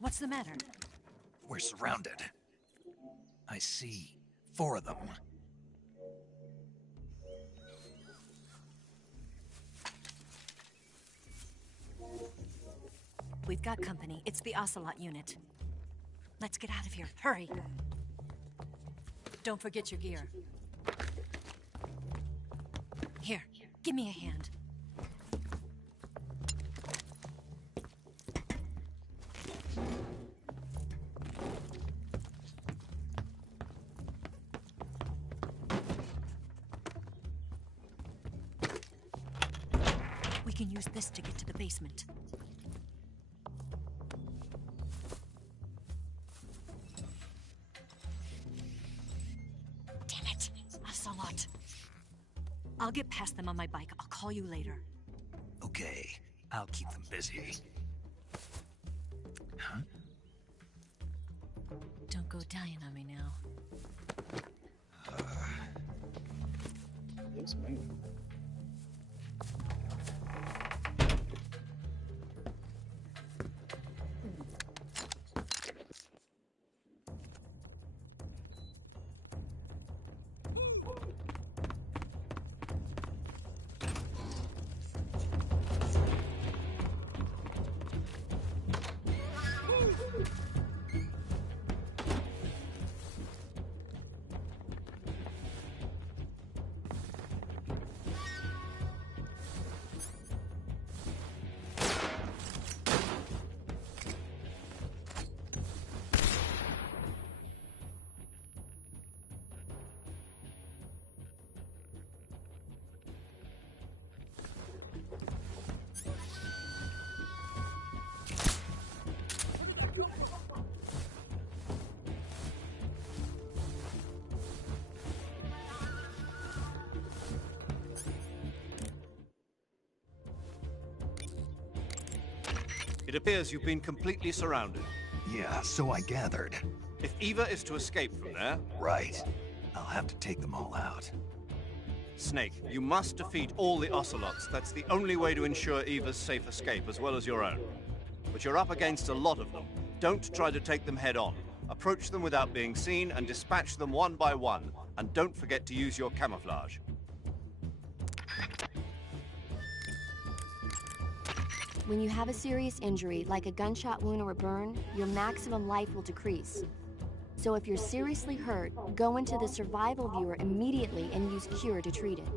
What's the matter? We're surrounded. I see 4 of them. We've got company. It's the Ocelot unit. Let's get out of here. Hurry! Don't forget your gear. Here, give me a hand. We can use this to get to the basement. Damn it! Ocelot. I'll get past them on my bike. I'll call you later. Okay, I'll keep them busy. Huh? Don't go dying on me now. Yes, ma'am. It appears you've been completely surrounded. Yeah, so I gathered. If Eva is to escape from there... Right. I'll have to take them all out. Snake, you must defeat all the Ocelots. That's the only way to ensure Eva's safe escape, as well as your own. But you're up against a lot of them. Don't try to take them head on. Approach them without being seen and dispatch them one by one. And don't forget to use your camouflage. When you have a serious injury, like a gunshot wound or a burn, your maximum life will decrease. So if you're seriously hurt, go into the survival viewer immediately and use Cure to treat it.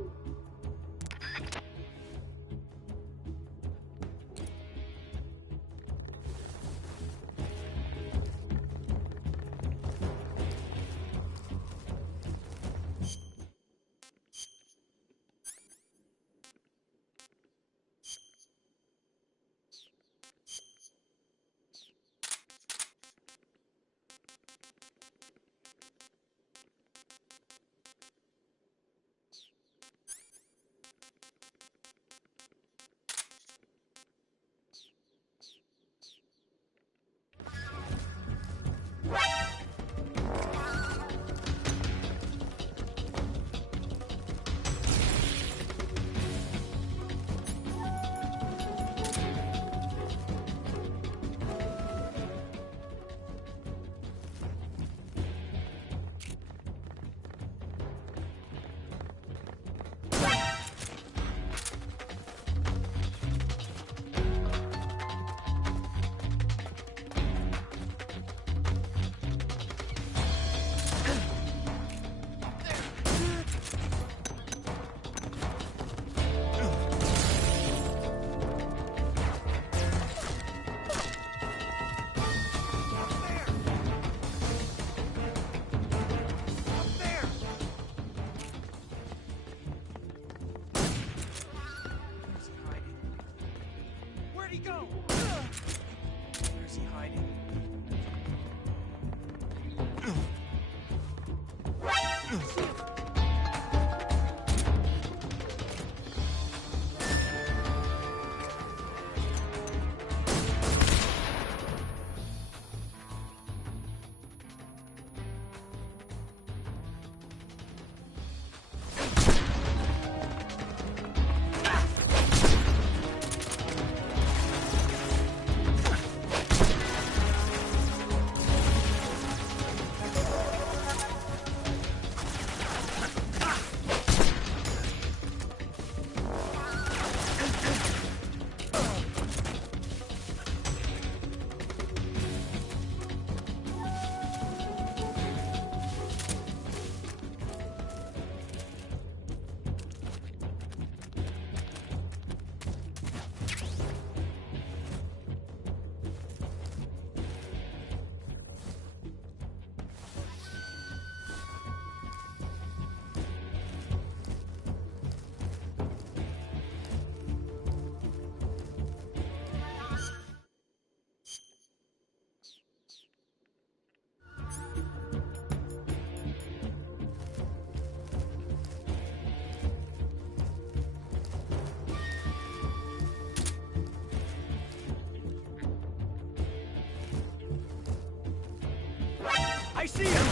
I see him!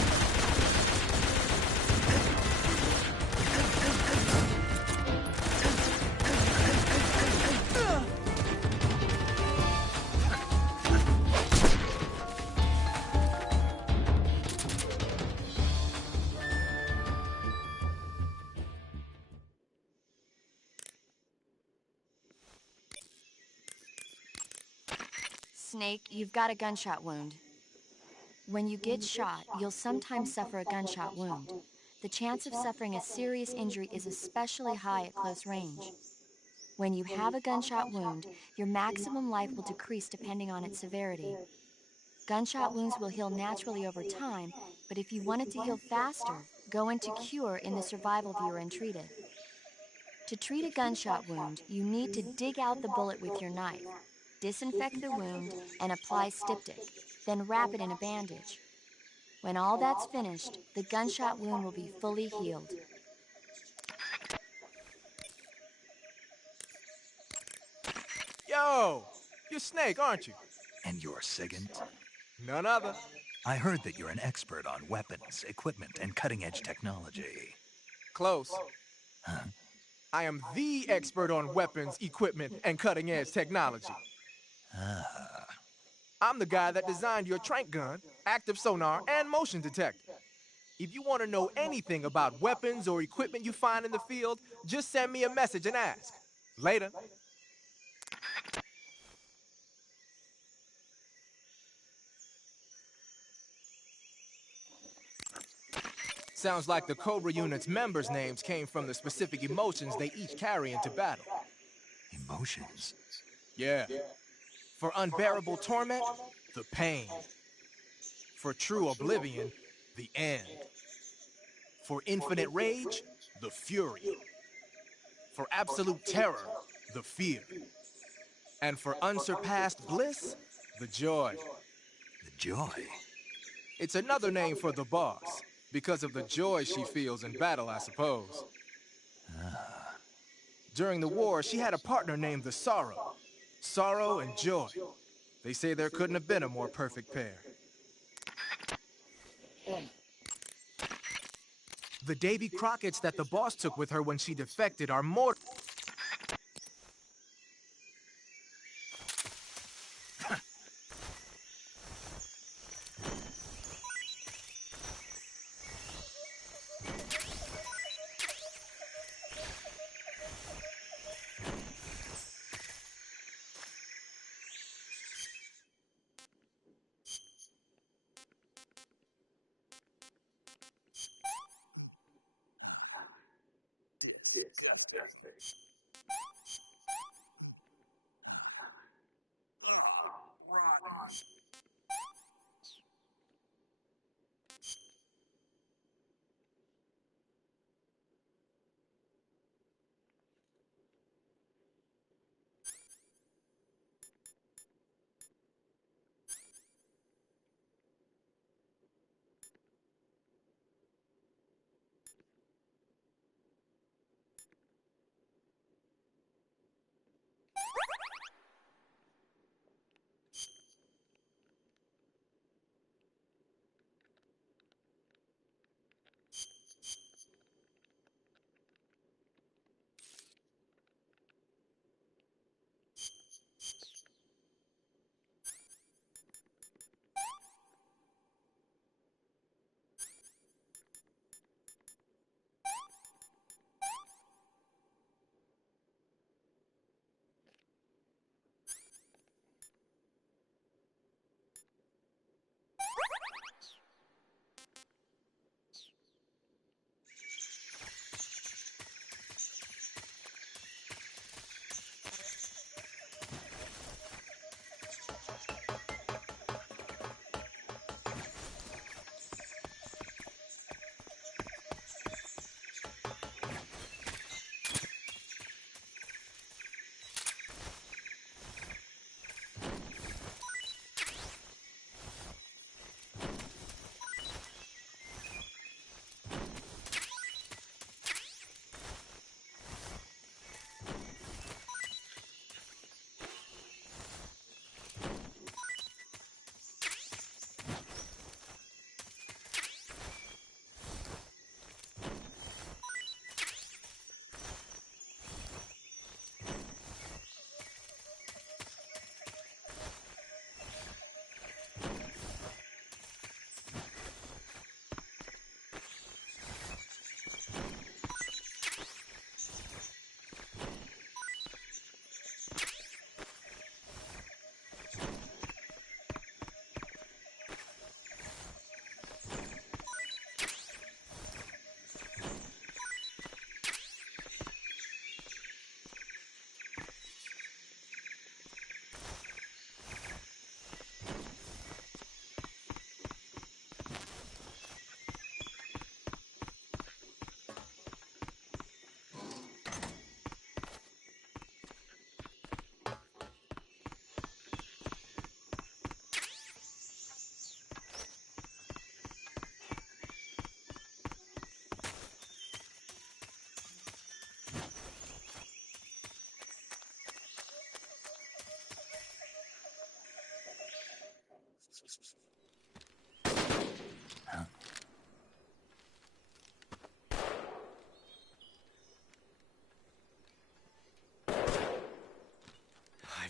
Snake, you've got a gunshot wound. When you get shot, you'll sometimes suffer a gunshot wound. The chance of suffering a serious injury is especially high at close range. When you have a gunshot wound, your maximum life will decrease depending on its severity. Gunshot wounds will heal naturally over time, but if you want it to heal faster, go into Cure in the survival viewer and treat it. To treat a gunshot wound, you need to dig out the bullet with your knife, disinfect the wound, and apply styptic, then wrap it in a bandage. When all that's finished, the gunshot wound will be fully healed. Yo! You're Snake, aren't you? And you're Sigint? None other. I heard that you're an expert on weapons, equipment, and cutting-edge technology. Close. Huh? I am the expert on weapons, equipment, and cutting-edge technology. Ah. I'm the guy that designed your trank gun, active sonar, and motion detector. If you want to know anything about weapons or equipment you find in the field, just send me a message and ask. Later. Sounds like the Cobra unit's members' names came from the specific emotions they each carry into battle. Emotions? Yeah. For unbearable torment, the pain. For true oblivion, the end. For infinite rage, the fury. For absolute terror, the fear. And for unsurpassed bliss, the joy. The joy? It's another name for the boss, because of the joy she feels in battle, I suppose. Ah. During the war, she had a partner named the Sorrow. Sorrow and joy. They say there couldn't have been a more perfect pair. The Davy Crockett's that the boss took with her when she defected are more...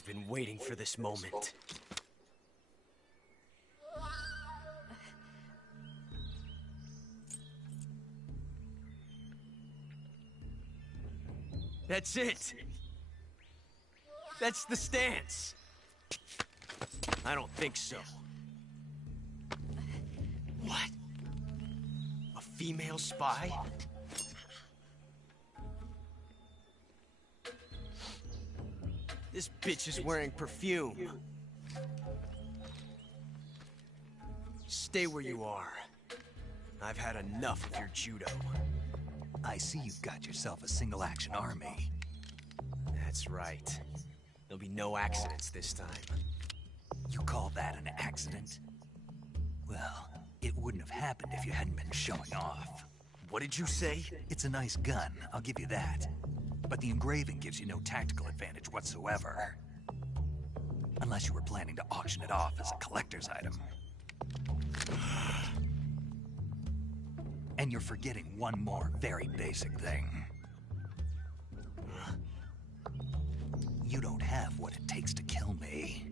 I've been waiting for this moment. That's it! That's the stance! I don't think so. What? A female spy? This bitch is wearing perfume. Stay where you are. I've had enough of your judo. I see you've got yourself a single-action army. That's right. There'll be no accidents this time. You call that an accident? Well, it wouldn't have happened if you hadn't been showing off. What did you say? It's a nice gun, I'll give you that. But the engraving gives you no tactical advantage whatsoever. Unless you were planning to auction it off as a collector's item. And you're forgetting one more very basic thing. You don't have what it takes to kill me.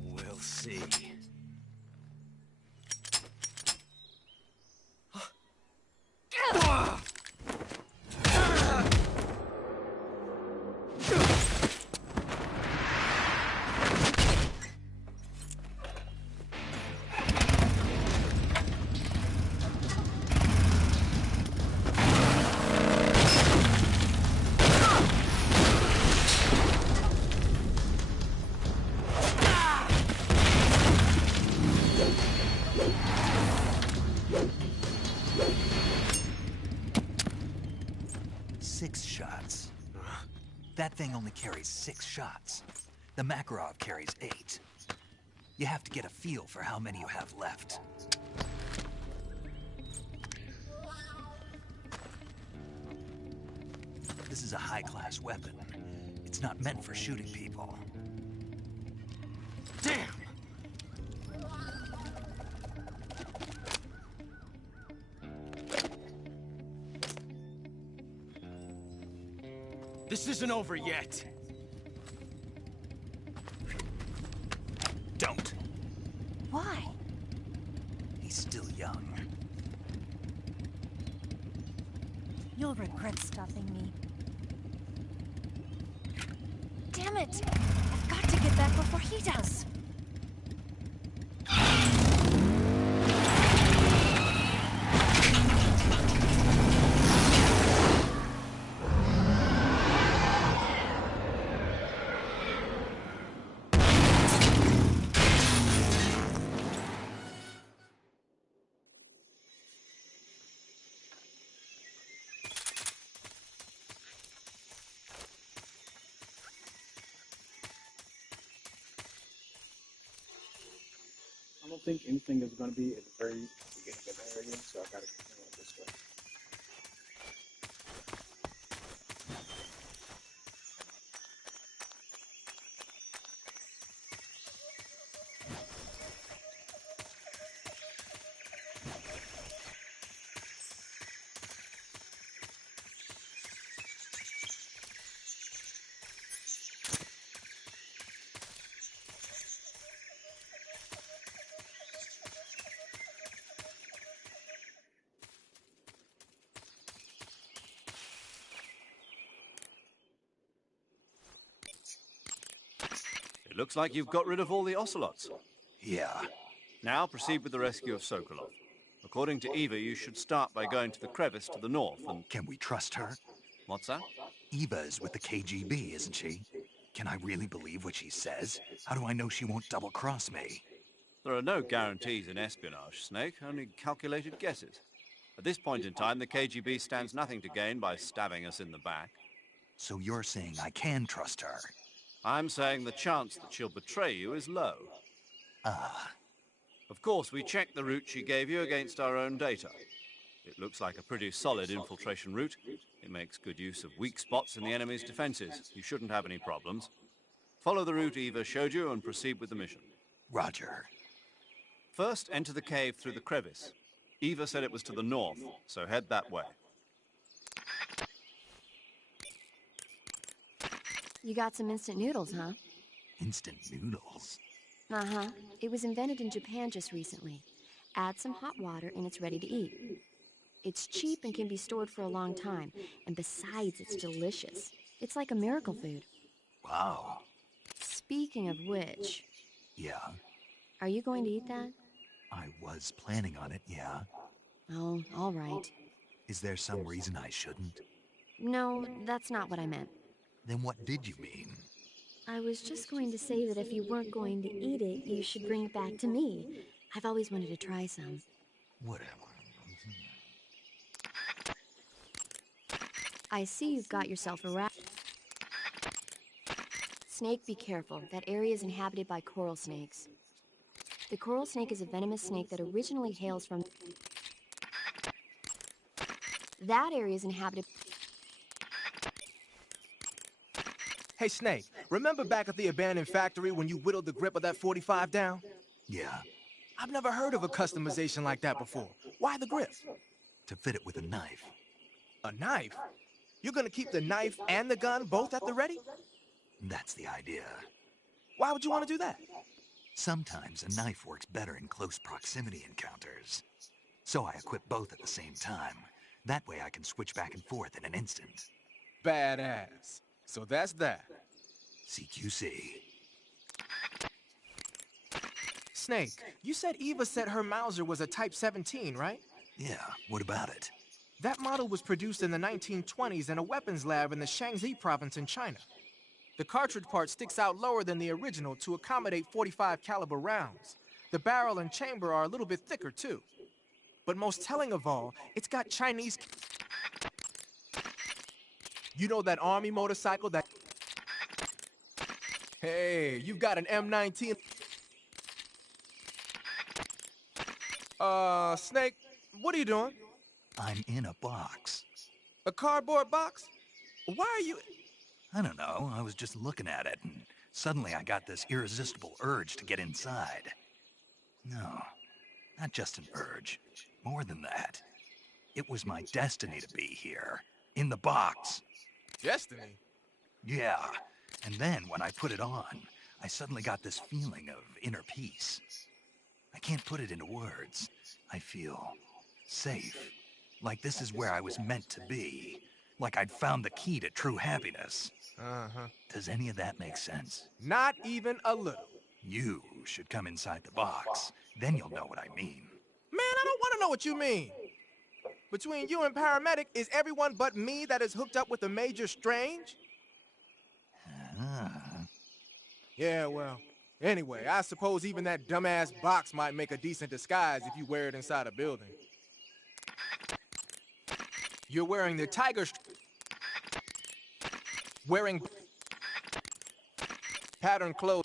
We'll see. That thing only carries 6 shots. The Makarov carries 8. You have to get a feel for how many you have left. This is a high-class weapon. It's not meant for shooting people. Damn! This isn't over yet. Don't. Why? He's still young. You'll regret stopping me. Damn it! I've got to get back before he does. I don't think anything is going to be at the very beginning of the area, so I got to continue on this way. Looks like you've got rid of all the ocelots. Yeah. Now proceed with the rescue of Sokolov. According to Eva, you should start by going to the crevice to the north and... Can we trust her? What's that? Eva is with the KGB, isn't she? Can I really believe what she says? How do I know she won't double-cross me? There are no guarantees in espionage, Snake, only calculated guesses. At this point in time, the KGB stands nothing to gain by stabbing us in the back. So you're saying I can trust her? I'm saying the chance that she'll betray you is low. Ah. Of course, we checked the route she gave you against our own data. It looks like a pretty solid infiltration route. It makes good use of weak spots in the enemy's defenses. You shouldn't have any problems. Follow the route Eva showed you and proceed with the mission. Roger. First, enter the cave through the crevice. Eva said it was to the north, so head that way. You got some instant noodles, huh? Instant noodles? Uh-huh. It was invented in Japan just recently. Add some hot water and it's ready to eat. It's cheap and can be stored for a long time. And besides, it's delicious. It's like a miracle food. Wow. Speaking of which, Yeah, are you going to eat that? I was planning on it, yeah. Oh, all right. Is there some reason I shouldn't? No, that's not what I meant. Then what did you mean? I was just going to say that if you weren't going to eat it, you should bring it back to me. I've always wanted to try some. Whatever. I see you've got yourself a rat. Snake, be careful. That area is inhabited by coral snakes. The coral snake is a venomous snake that originally hails from... That area is inhabited... Hey, Snake, remember back at the abandoned factory when you whittled the grip of that 45 down? Yeah, I've never heard of a customization like that before. Why the grip? to fit it with a knife. A knife? You're gonna keep the knife and the gun both at the ready? That's the idea. Why would you want to do that? Sometimes a knife works better in close proximity encounters. So I equip both at the same time. That way I can switch back and forth in an instant. Badass. So that's that. CQC. Snake, you said Eva said her Mauser was a Type 17, right? Yeah, what about it? That model was produced in the 1920s in a weapons lab in the Shaanxi province in China. The cartridge part sticks out lower than the original to accommodate 45 caliber rounds. The barrel and chamber are a little bit thicker too. But most telling of all, it's got Chinese... You know that army motorcycle that... Hey, you've got an M19... Snake, what are you doing? I'm in a box. A cardboard box? Why are you... I don't know, I was just looking at it, and suddenly I got this irresistible urge to get inside. No, not just an urge. More than that. It was my destiny to be here. In the box. Destiny? Yeah, and then when I put it on, I suddenly got this feeling of inner peace. I can't put it into words. I feel safe. Like this is where I was meant to be. Like I'd found the key to true happiness. Uh-huh. Does any of that make sense? Not even a little. You should come inside the box. Then you'll know what I mean. Man, I don't want to know what you mean. Between you and Paramedic, is everyone but me that is hooked up with a Major Strange? Ah. Yeah, well, anyway, I suppose even that dumbass box might make a decent disguise if you wear it inside a building. You're wearing the tiger... Wearing... pattern clothes.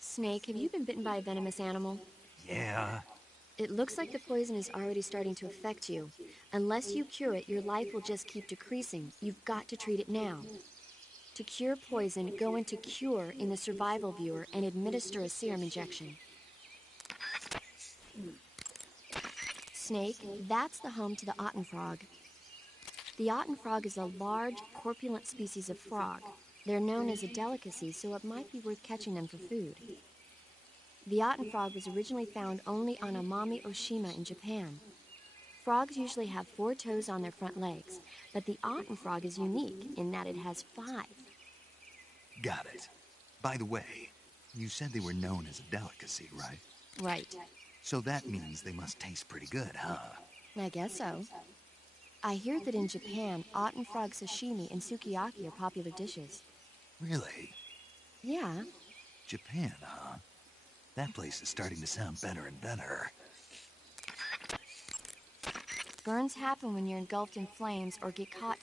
Snake, have you been bitten by a venomous animal? Yeah. It looks like the poison is already starting to affect you. Unless you cure it, your life will just keep decreasing. You've got to treat it now. To cure poison, go into Cure in the survival viewer and administer a serum injection. Snake, that's the home to the Otten frog. The Otten frog is a large, corpulent species of frog. They're known as a delicacy, so it might be worth catching them for food. The Otten frog was originally found only on Amami Oshima in Japan. Frogs usually have 4 toes on their front legs, but the Otten frog is unique in that it has 5. Got it. By the way, you said they were known as a delicacy, right? Right. So that means they must taste pretty good, huh? I guess so. I hear that in Japan, Otten frog sashimi and sukiyaki are popular dishes. Really? Yeah. Japan, huh? That place is starting to sound better and better. Burns happen when you're engulfed in flames or get caught.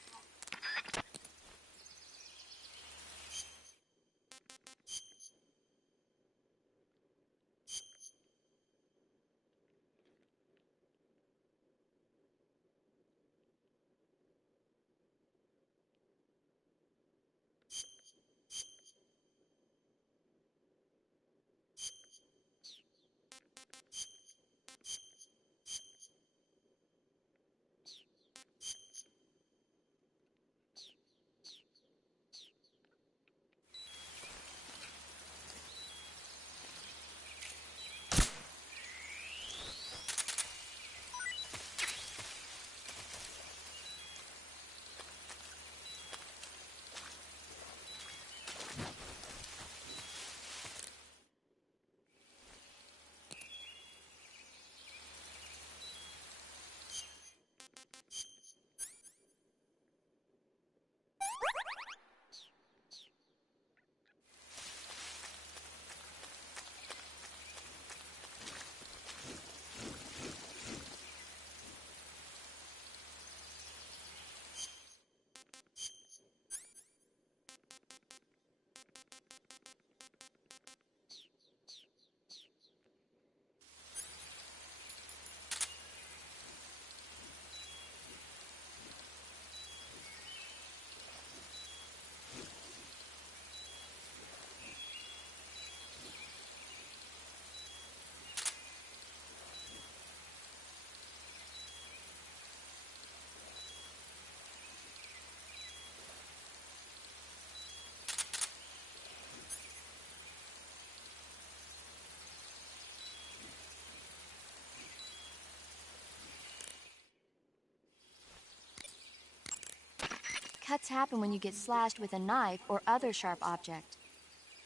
Cuts happen when you get slashed with a knife or other sharp object.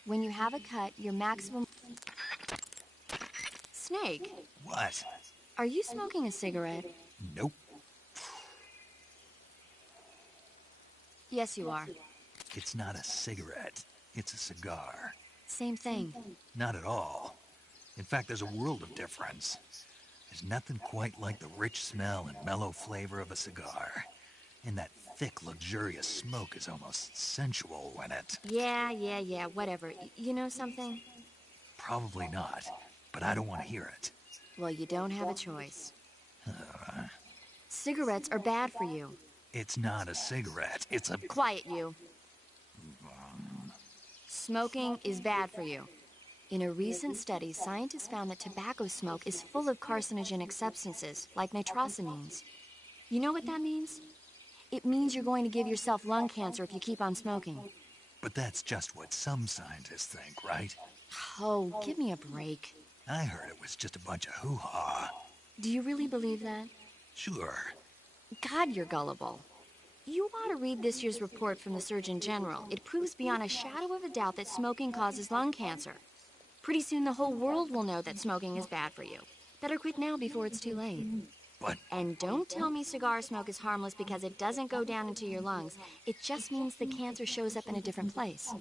When you have a cut, your maximum... Snake, What? are you smoking a cigarette? Nope. Yes, you are. It's not a cigarette. It's a cigar. Same thing. Not at all. In fact, there's a world of difference. There's nothing quite like the rich smell and mellow flavor of a cigar. And that thick, luxurious smoke is almost sensual when it... Yeah, whatever. You know something? Probably not, but I don't want to hear it. Well, you don't have a choice. Cigarettes are bad for you. It's not a cigarette. It's a... Quiet, you. Smoking is bad for you. In a recent study, scientists found that tobacco smoke is full of carcinogenic substances, like nitrosamines. You know what that means? It means you're going to give yourself lung cancer if you keep on smoking. But that's just what some scientists think, right? Oh, give me a break. I heard it was just a bunch of hoo-ha. Do you really believe that? Sure. God, you're gullible. You ought to read this year's report from the Surgeon General. It proves beyond a shadow of a doubt that smoking causes lung cancer. Pretty soon the whole world will know that smoking is bad for you. Better quit now before it's too late. But... And don't tell me cigar smoke is harmless because it doesn't go down into your lungs. It just means the cancer shows up in a different place.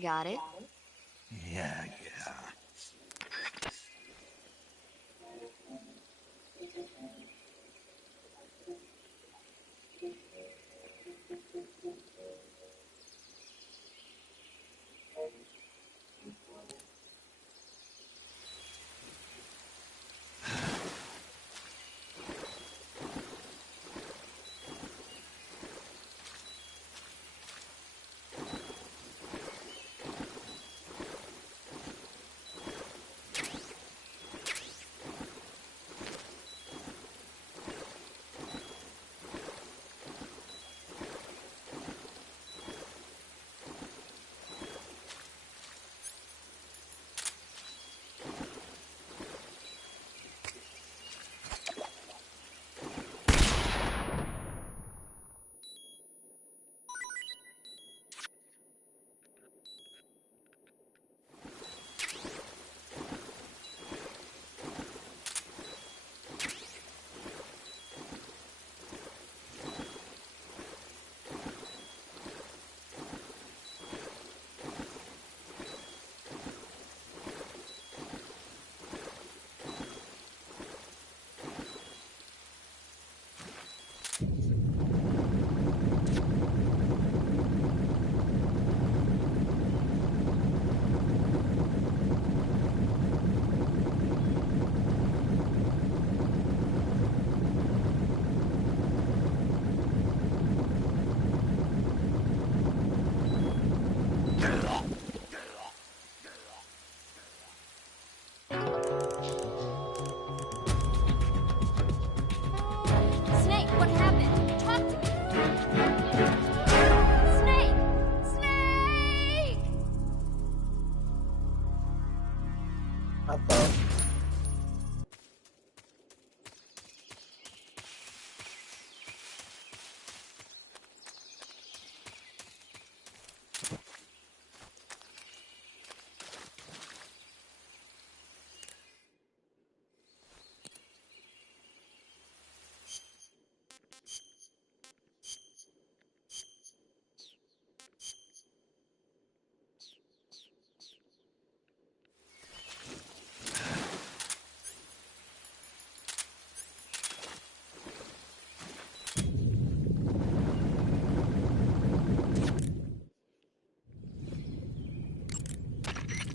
Got it? Yeah. Snake, what happened? Talk to me! Snake! Snake! I thought.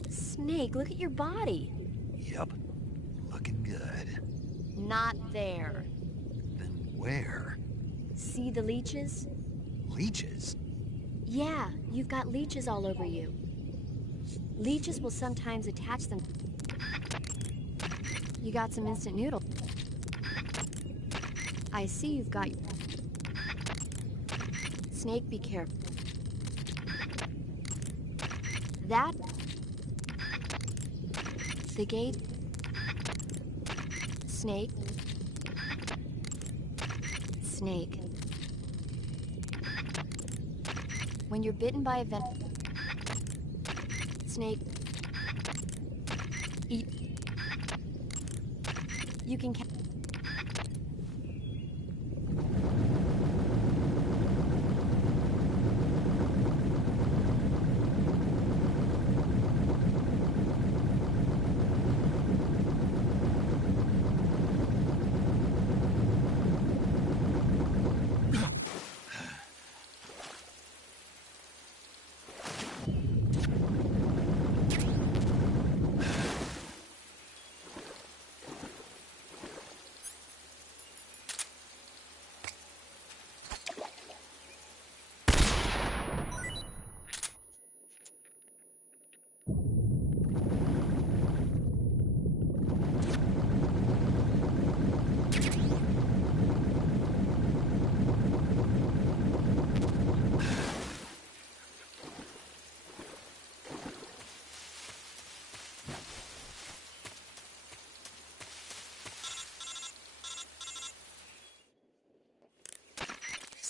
Snake, look at your body. Yep. Looking good. Not there. Then where? See the leeches? Leeches? Yeah, you've got leeches all over you. Leeches will sometimes attach them. You got some instant noodle. I see you've got... Snake, be careful. That... The gate... Snake... Snake... When you're bitten by a snake... Eat... You can...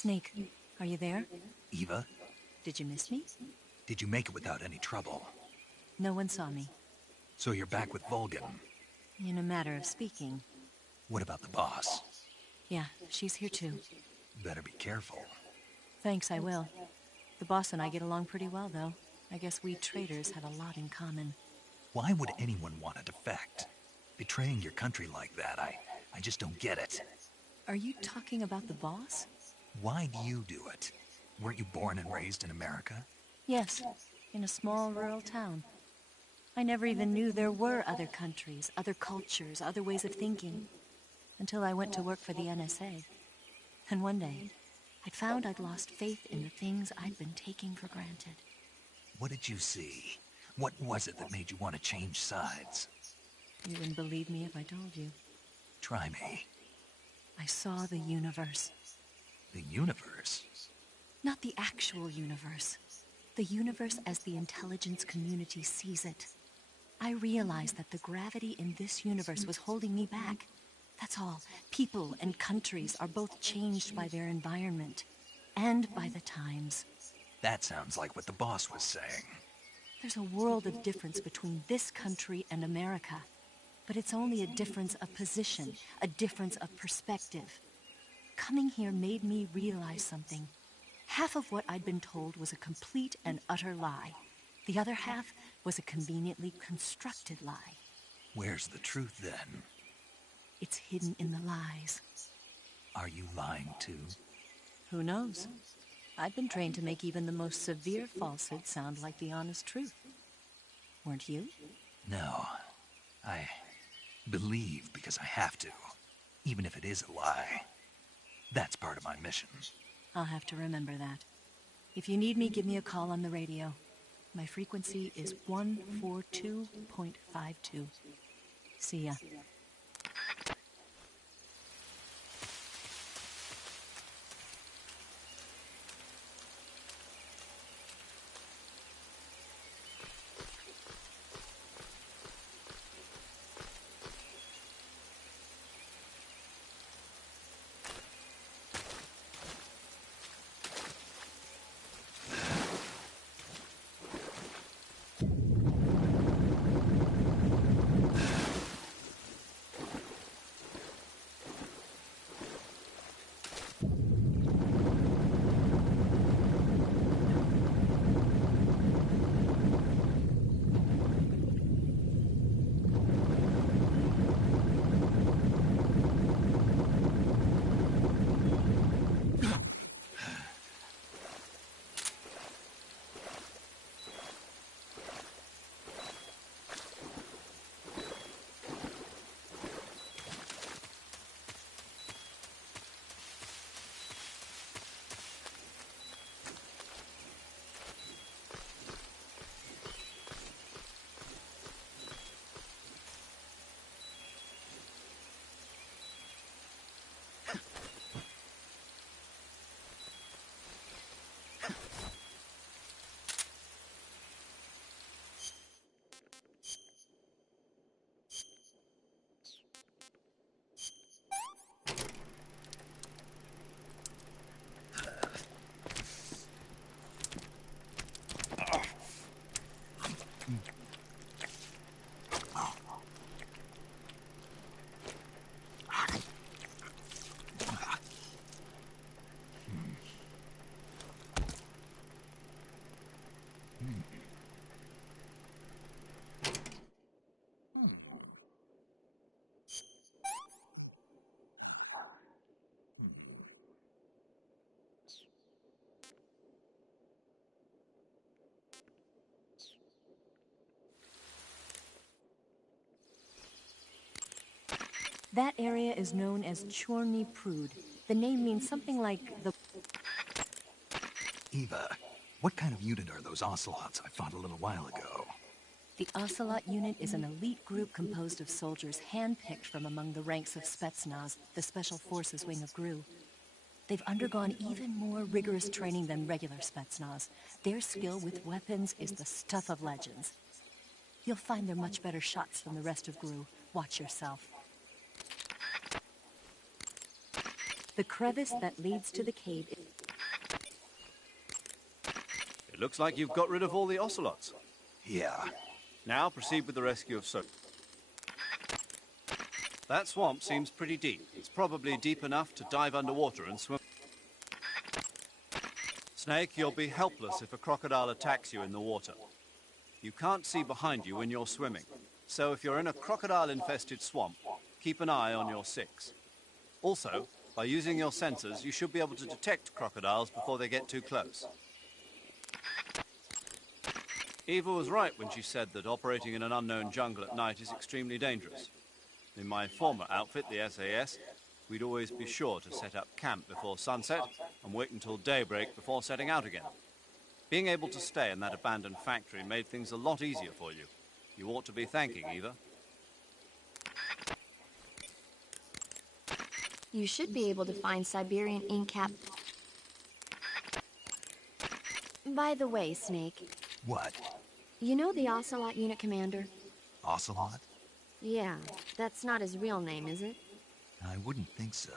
Snake, are you there? Eva, Did you miss me? did you make it without any trouble? No one saw me. So you're back with Vulcan. In a matter of speaking. What about the boss? Yeah, she's here too. Better be careful. Thanks, I will. The boss and I get along pretty well, though. I guess we traders have a lot in common. Why would anyone want to defect? Betraying your country like that, I just don't get it. Are you talking about the boss? Why do you do it? Weren't you born and raised in America? Yes, in a small rural town. I never even knew there were other countries, other cultures, other ways of thinking, until I went to work for the NSA. And one day, I found I'd lost faith in the things I'd been taking for granted. What did you see? What was it that made you want to change sides? You wouldn't believe me if I told you. Try me. I saw the universe. The universe? Not the actual universe. The universe as the intelligence community sees it. I realized that the gravity in this universe was holding me back. That's all. People and countries are both changed by their environment and by the times. That sounds like what the boss was saying. There's a world of difference between this country and America. But it's only a difference of position, a difference of perspective. Coming here made me realize something. Half of what I'd been told was a complete and utter lie. The other half was a conveniently constructed lie. Where's the truth, then? It's hidden in the lies. Are you lying, too? Who knows? I've been trained to make even the most severe falsehood sound like the honest truth. Weren't you? No. I believe because I have to, even if it is a lie. That's part of my mission. I'll have to remember that. If you need me, give me a call on the radio. My frequency is 142.52. See ya. That area is known as Chorny Prud. The name means something like the... Eva, what kind of unit are those ocelots I fought a little while ago? The Ocelot unit is an elite group composed of soldiers handpicked from among the ranks of Spetsnaz, the Special Forces wing of GRU. They've undergone even more rigorous training than regular Spetsnaz. Their skill with weapons is the stuff of legends. You'll find they're much better shots than the rest of GRU. Watch yourself. The crevice that leads to the cave... It looks like you've got rid of all the ocelots. Yeah. Now proceed with the rescue of Soap. That swamp seems pretty deep. It's probably deep enough to dive underwater and swim. Snake, you'll be helpless if a crocodile attacks you in the water. You can't see behind you when you're swimming, so if you're in a crocodile-infested swamp, keep an eye on your six. Also, by using your sensors, you should be able to detect crocodiles before they get too close. Eva was right when she said that operating in an unknown jungle at night is extremely dangerous. In my former outfit, the SAS, we'd always be sure to set up camp before sunset and wait until daybreak before setting out again. Being able to stay in that abandoned factory made things a lot easier for you. You ought to be thanking Eva. You should be able to find Siberian ink cap. By the way, Snake, What? you know the Ocelot unit commander? Ocelot? Yeah, that's not his real name, is it? I wouldn't think so.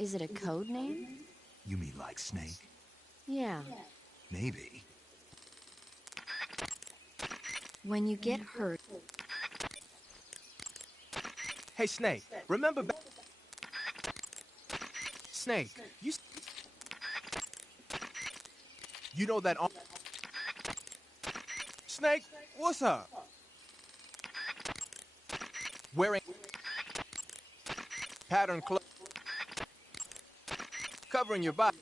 Is it a code name? You mean like Snake? Yeah. Maybe. When you get hurt, Hey, Snake, remember back... Snake, you know that... Snake, what's up? Wearing... pattern clothes. Covering your body.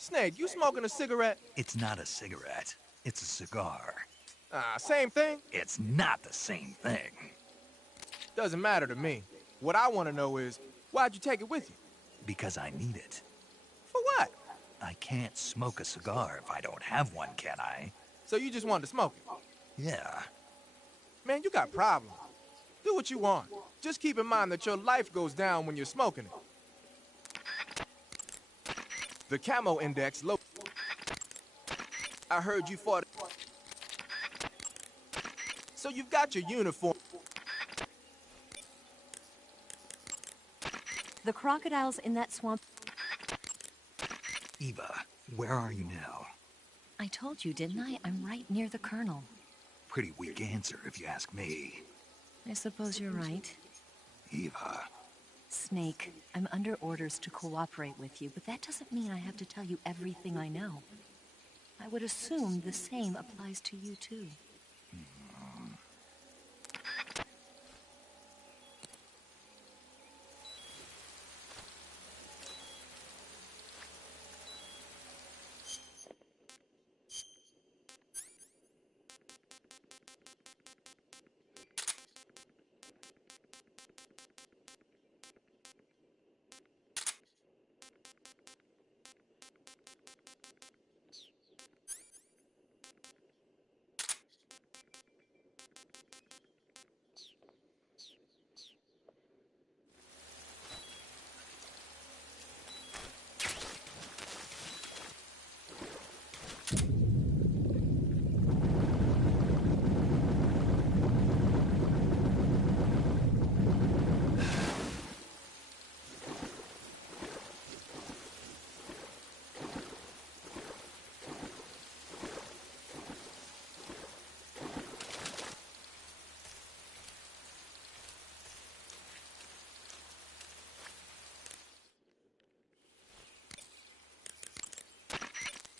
Snake, you smoking a cigarette? It's not a cigarette. It's a cigar. Same thing? It's not the same thing. Doesn't matter to me. What I want to know is, why'd you take it with you? Because I need it. For what? I can't smoke a cigar if I don't have one, can I? So you just wanted to smoke it? Yeah. Man, you got problems. Do what you want. Just keep in mind that your life goes down when you're smoking it. The camo index low. I heard you fought. So you've got your uniform. The crocodiles in that swamp... Eva, where are you now? I told you, didn't I? I'm right near the colonel. Pretty weak answer if you ask me. I suppose you're right. Eva. Snake, I'm under orders to cooperate with you, but that doesn't mean I have to tell you everything I know. I would assume the same applies to you, too.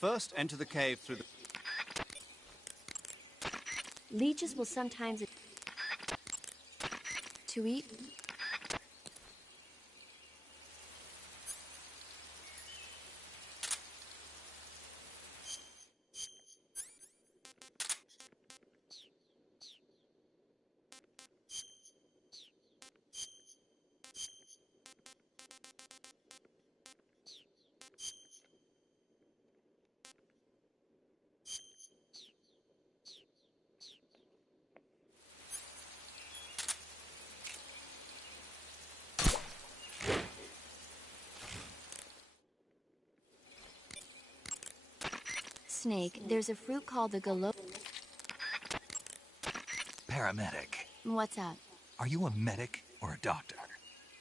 First, enter the cave through the... leeches will sometimes... to eat. Snake, there's a fruit called the galo... Paramedic. What's up? Are you a medic or a doctor?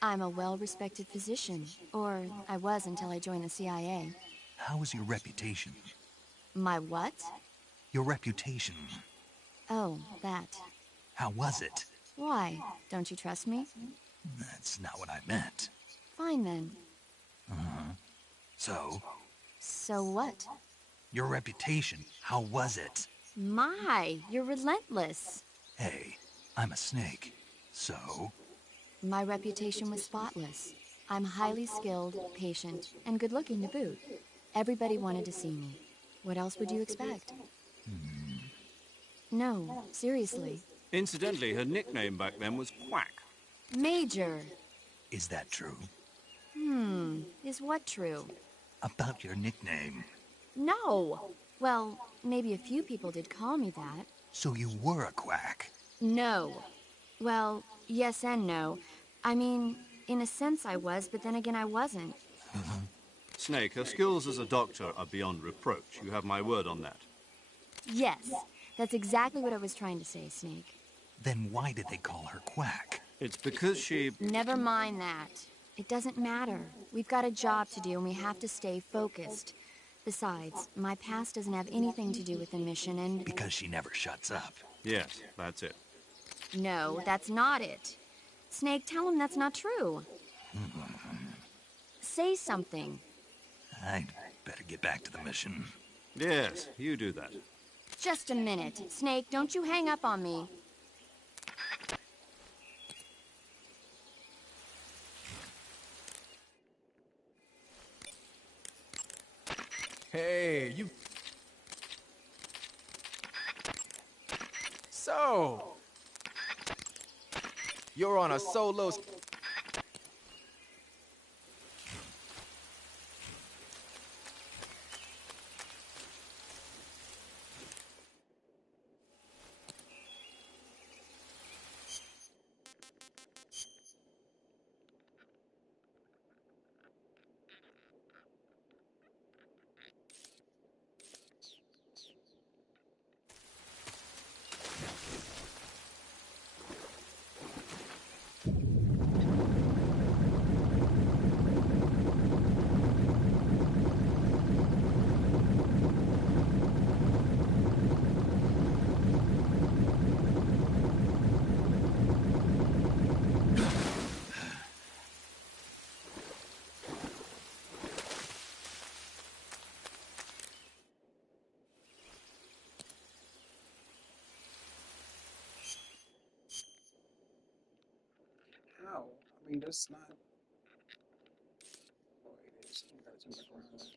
I'm a well-respected physician. Or I was until I joined the CIA. How is your reputation? My what? Your reputation. Oh, that. How was it? Why? Don't you trust me? That's not what I meant. Fine then. So, So what? your reputation, how was it? My, you're relentless. Hey, I'm a snake. So, My reputation was spotless. I'm highly skilled, patient, and good-looking to boot. Everybody wanted to see me. What else would you expect? No, seriously. Incidentally, her nickname back then was Quack. Major. is that true? Is what true? About your nickname. No. Well, maybe a few people did call me that. So you were a quack. No. Well, yes and no. I mean, in a sense I was, but then again I wasn't. Snake, her skills as a doctor are beyond reproach. You have my word on that. Yes, that's exactly what I was trying to say, Snake. Then why did they call her quack? It's because she... Never mind that. It doesn't matter. We've got a job to do and we have to stay focused. Besides, my past doesn't have anything to do with the mission and... Because she never shuts up. Yes, that's it. No, that's not it. Snake, tell him that's not true. Say something. I'd better get back to the mission. Yes, you do that. Just a minute. Snake, don't you hang up on me. Hey, you... So... You're on a solo... How? I mean, that's not. Oh, it is. You gotta turn back around.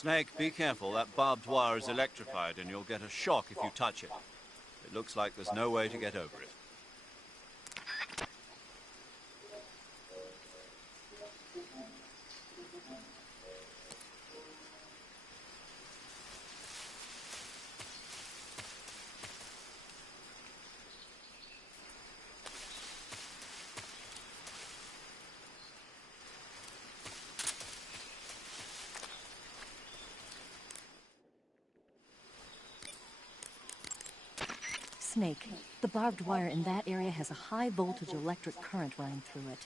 Snake, be careful. That barbed wire is electrified and you'll get a shock if you touch it. It looks like there's no way to get over it. Snake, the barbed wire in that area has a high voltage electric current running through it.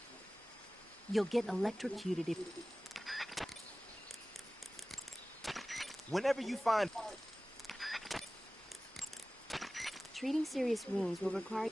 You'll get electrocuted if... Whenever you find... Treating serious wounds will require...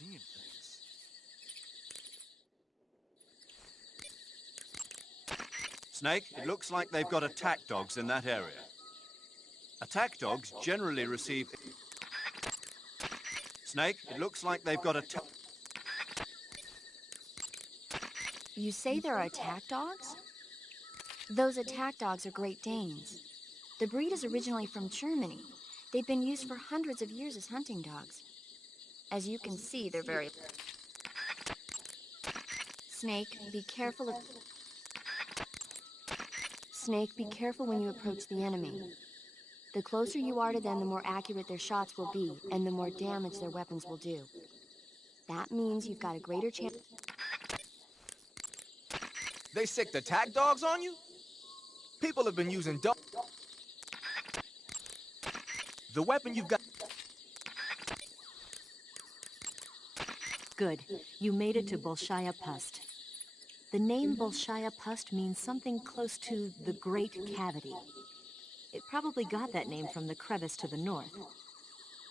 Seeing things. Snake, it looks like they've got attack dogs in that area. Attack dogs generally receive... Snake, it looks like they've got attack... You say there are attack dogs? Those attack dogs are Great Danes. The breed is originally from Germany. They've been used for hundreds of years as hunting dogs. As you can see, they're very... Snake, be careful of... Snake, be careful when you approach the enemy. The closer you are to them, the more accurate their shots will be, and the more damage their weapons will do. That means you've got a greater chance... They sicked attack dogs on you? People have been using The weapon you've got. Good. You made it to Bolshaya Pust. The name Bolshaya Pust means something close to the Great Cavity. It probably got that name from the crevice to the north.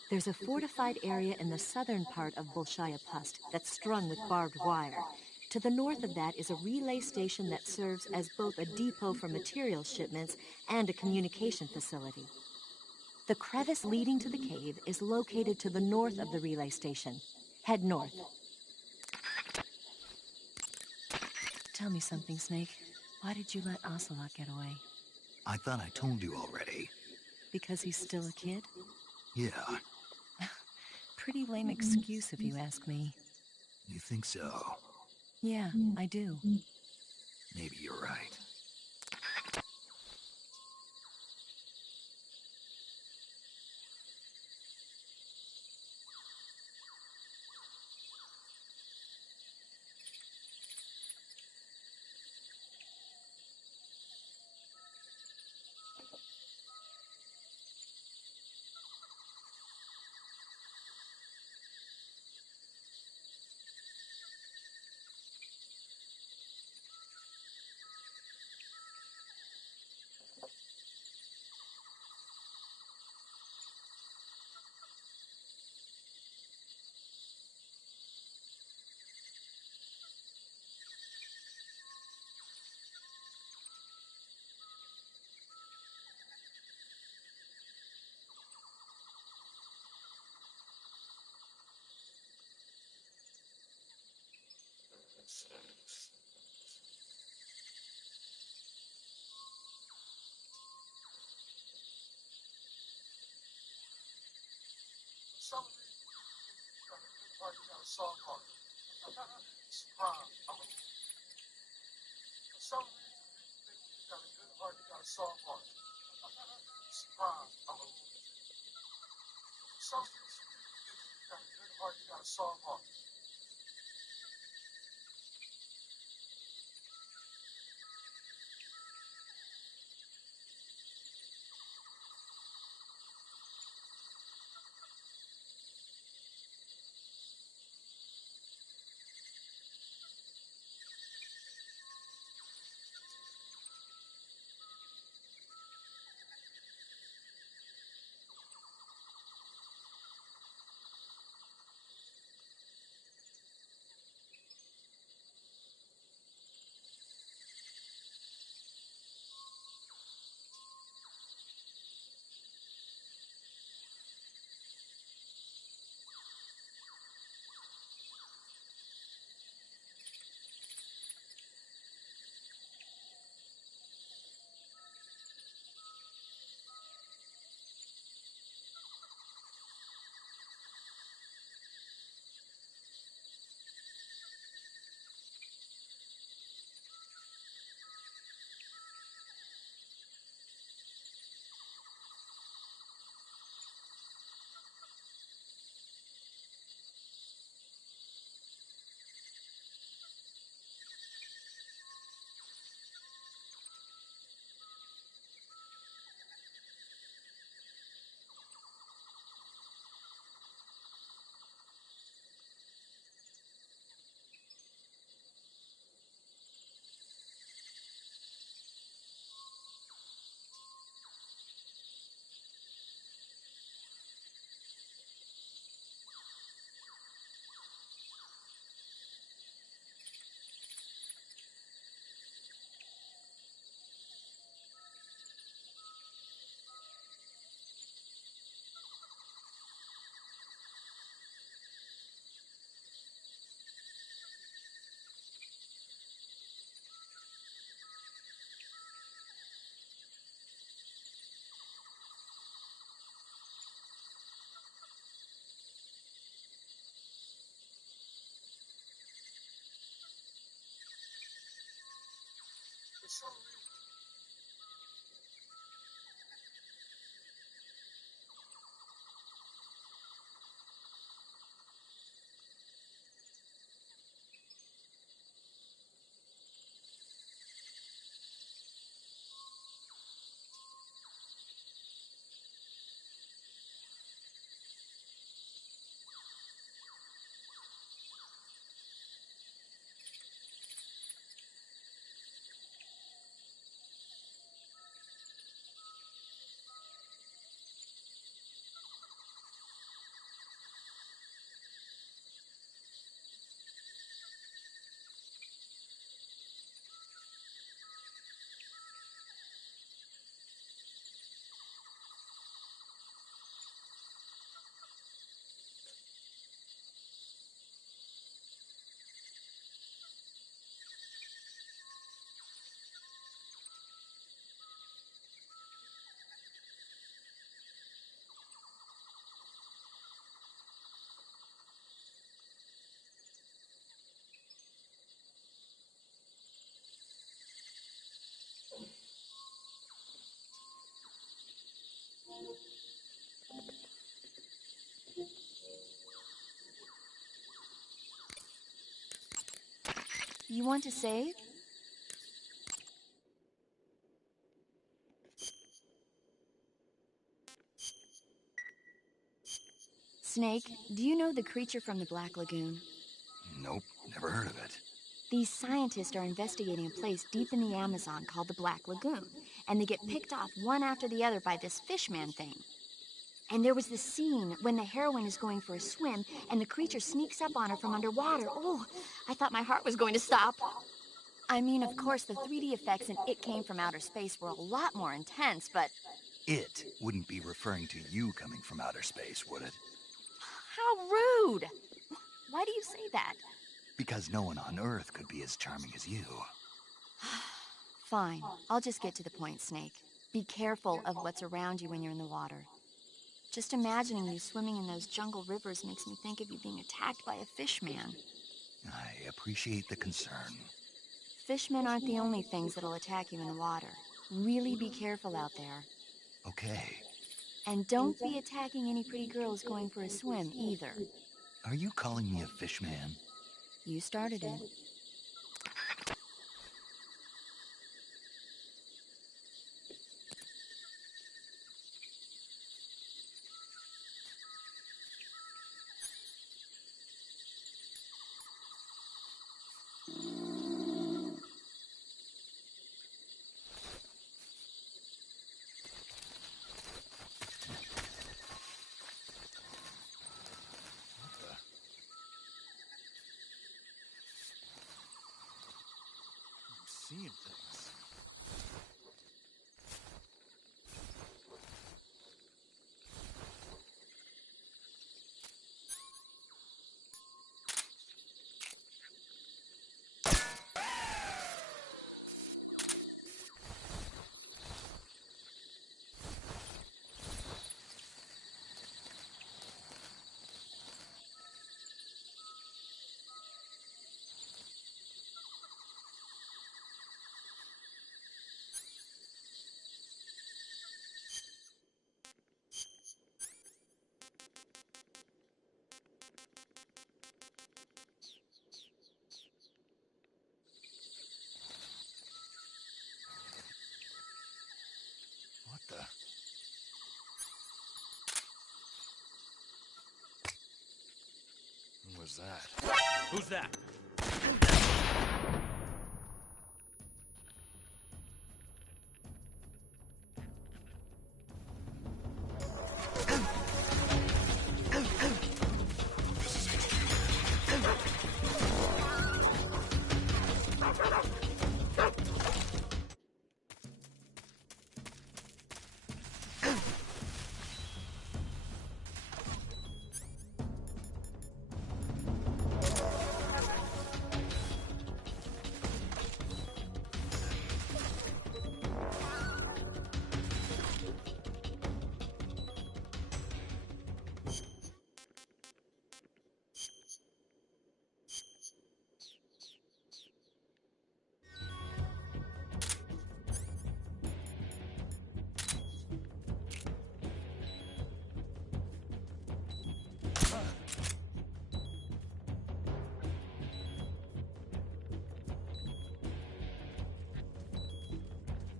There's a fortified area in the southern part of Bolshaya Pust that's strung with barbed wire. To the north of that is a relay station that serves as both a depot for material shipments and a communication facility. The crevice leading to the cave is located to the north of the relay station. Head north. Tell me something, Snake. Why did you let Ocelot get away? I thought I told you already. Because he's still a kid? Yeah, Pretty lame excuse if you ask me. you think so? Yeah, I do. Maybe you're right. You want to save? Snake, do you know the creature from the Black Lagoon? Nope, never heard of it. These scientists are investigating a place deep in the Amazon called the Black Lagoon, and they get picked off one after the other by this fishman thing. And there was this scene when the heroine is going for a swim, and the creature sneaks up on her from underwater. Oh, I thought my heart was going to stop. I mean, of course, the 3D effects in It Came from Outer Space were a lot more intense, but... It wouldn't be referring to you coming from outer space, would it? How rude! Why do you say that? Because no one on Earth could be as charming as you. Fine. I'll just get to the point, Snake. Be careful of what's around you when you're in the water. Just imagining you swimming in those jungle rivers makes me think of you being attacked by a fish man. I appreciate the concern. Fishmen aren't the only things that'll attack you in the water. Really be careful out there. Okay. And don't be attacking any pretty girls going for a swim, either. Are you calling me a fish man? You started it. Seeing things. What the? Who was that? Who's that?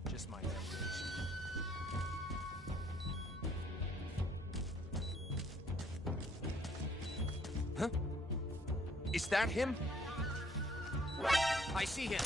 Just my imagination. Huh? Is that him? I see him.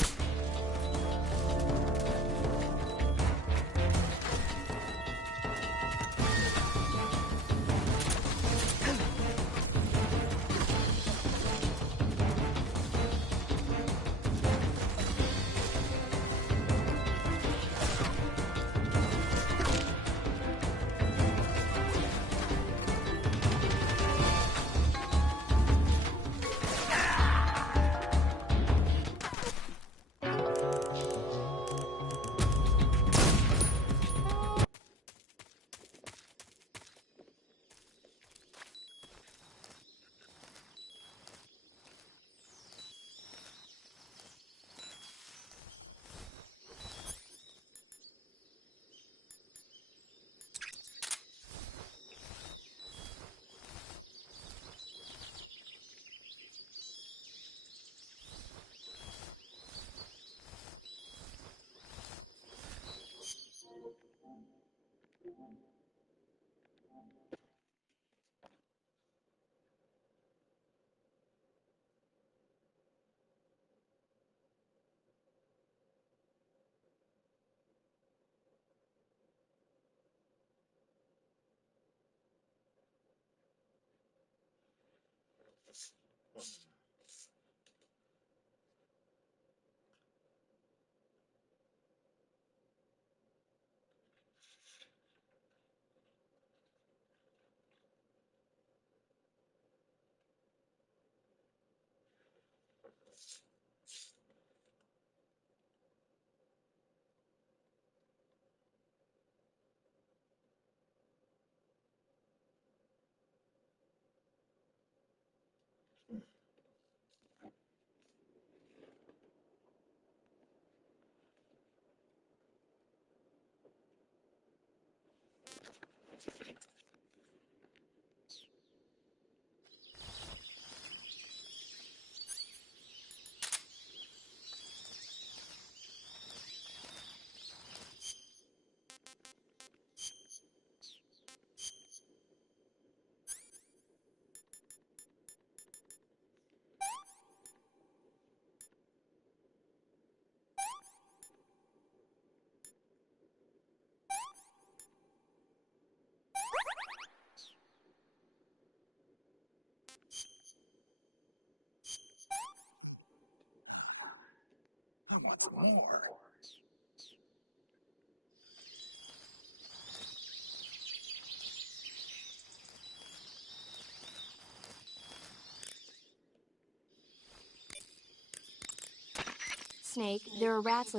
Snake, there are rats.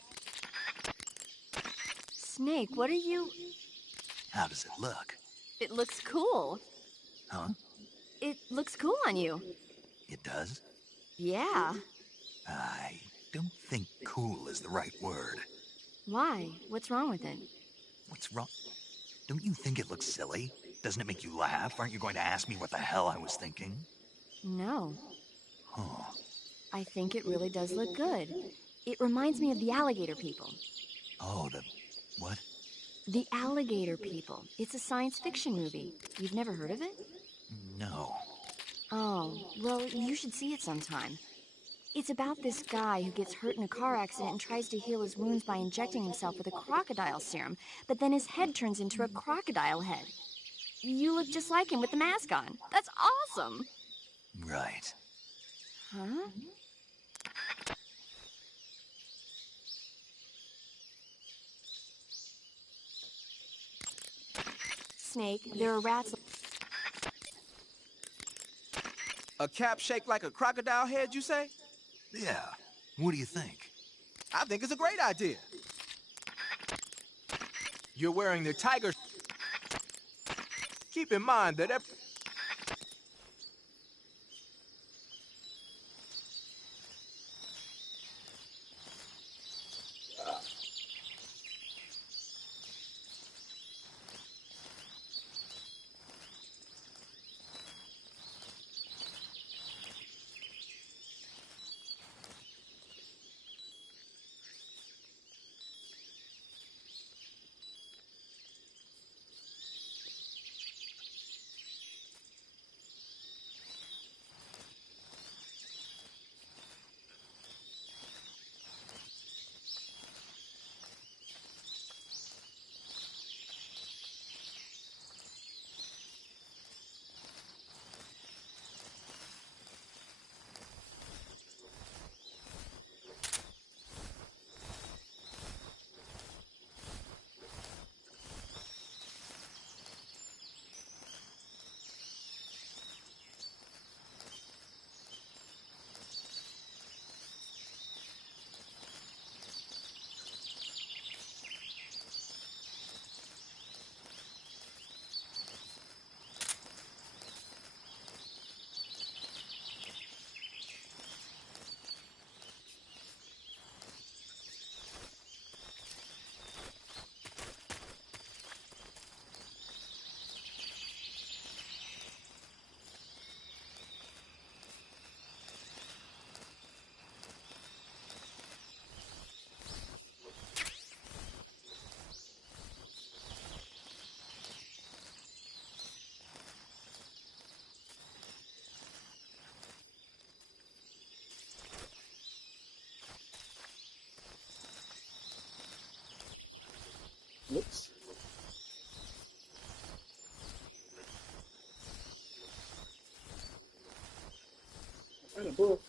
Snake, what are you? How does it look? It looks cool. Huh? It looks cool on you. It does? Yeah. I don't think cool is the right word. Why? What's wrong with it? What's wrong? Don't you think it looks silly? Doesn't it make you laugh? Aren't you going to ask me what the hell I was thinking? No. Huh. I think it really does look good. It reminds me of the alligator people. Oh, the... what? The Alligator People. It's a science fiction movie. You've never heard of it? No. Oh, well, you should see it sometime. It's about this guy who gets hurt in a car accident and tries to heal his wounds by injecting himself with a crocodile serum, but then his head turns into a crocodile head. You look just like him with the mask on. That's awesome! Right. Huh? Snake, there are rats. A cap shaped like a crocodile head, you say? Yeah. What do you think? I think it's a great idea. You're wearing the tiger. Keep in mind that And a book.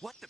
What the?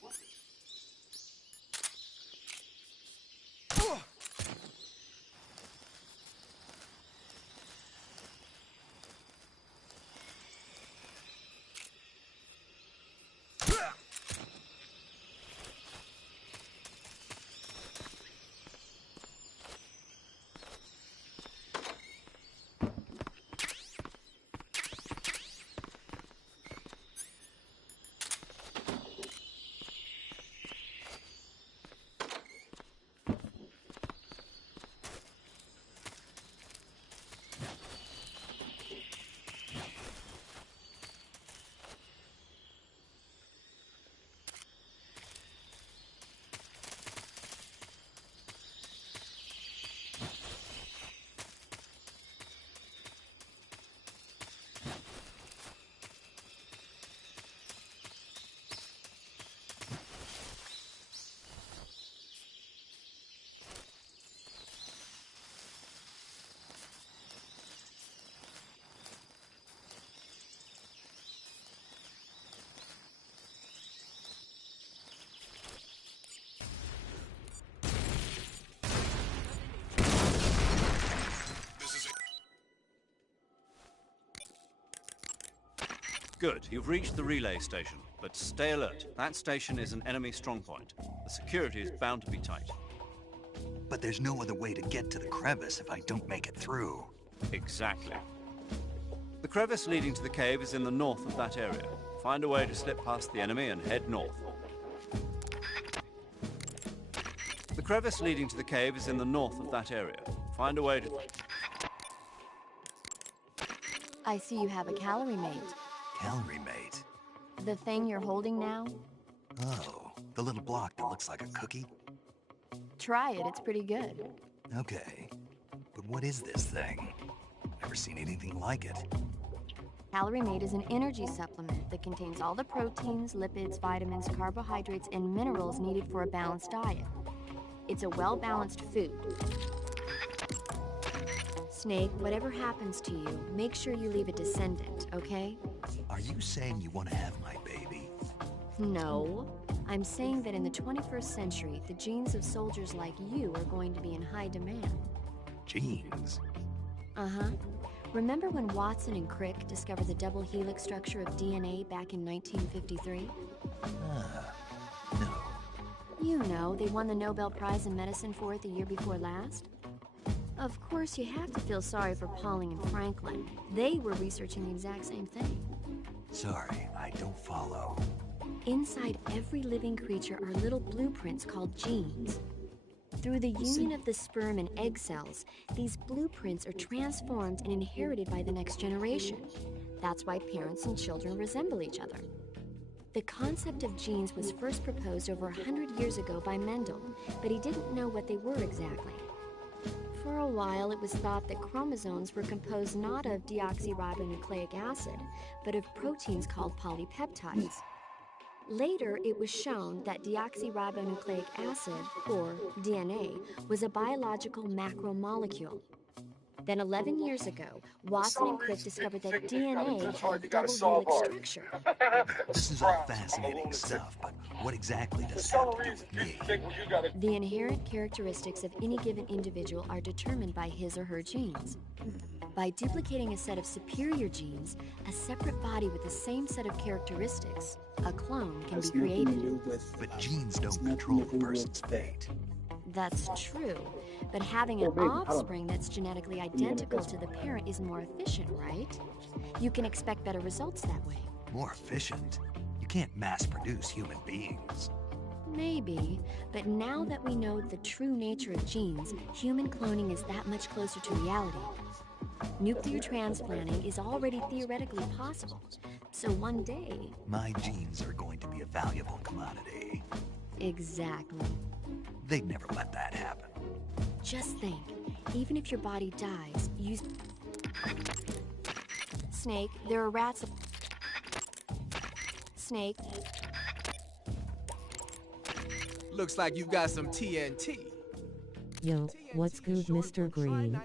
Good, you've reached the relay station, but stay alert. That station is an enemy strongpoint. The security is bound to be tight. But there's no other way to get to the crevice if I don't make it through. Exactly. The crevice leading to the cave is in the north of that area. Find a way to slip past the enemy and head north. The crevice leading to the cave is in the north of that area. Find a way to... I see you have a calorie mate. Calorie mate. The thing you're holding now? Oh, The little block that looks like a cookie? Try it, it's pretty good. Okay. But what is this thing? Never seen anything like it. Calorie Mate is an energy supplement that contains all the proteins, lipids, vitamins, carbohydrates, and minerals needed for a balanced diet. It's a well-balanced food. Snake, whatever happens to you, make sure you leave a descendant, okay? Are you saying you want to have my baby? No. I'm saying that in the 21st century, the genes of soldiers like you are going to be in high demand. Genes? Uh-huh. Remember when Watson and Crick discovered the double helix structure of DNA back in 1953? No. You know, they won the Nobel Prize in Medicine for it the year before last. Of course, you have to feel sorry for Pauling and Franklin. They were researching the exact same thing. Sorry, I don't follow. Inside every living creature are little blueprints called genes. Through the union of the sperm and egg cells, these blueprints are transformed and inherited by the next generation. That's why parents and children resemble each other. The concept of genes was first proposed over 100 years ago by Mendel, but he didn't know what they were exactly. For a while, it was thought that chromosomes were composed not of deoxyribonucleic acid, but of proteins called polypeptides. Later, it was shown that deoxyribonucleic acid, or DNA, was a biological macromolecule. Then 11 years ago, Watson and Crick discovered that DNA had a double helix structure. This is all fascinating stuff, but what exactly does it have to do with me? The inherent characteristics of any given individual are determined by his or her genes. By duplicating a set of superior genes, a separate body with the same set of characteristics, a clone, can be created. But genes don't control a person's fate. That's true, but having an offspring that's genetically identical to the parent is more efficient, right? You can expect better results that way. More efficient? You can't mass-produce human beings. Maybe, but now that we know the true nature of genes, human cloning is that much closer to reality. Nuclear transplanting is already theoretically possible, so one day... My genes are going to be a valuable commodity. Exactly. They'd never let that happen. Just think, even if your body dies, use... Snake, there are rats... Snake... Looks like you've got some TNT. Yo, what's good, Mr. Green?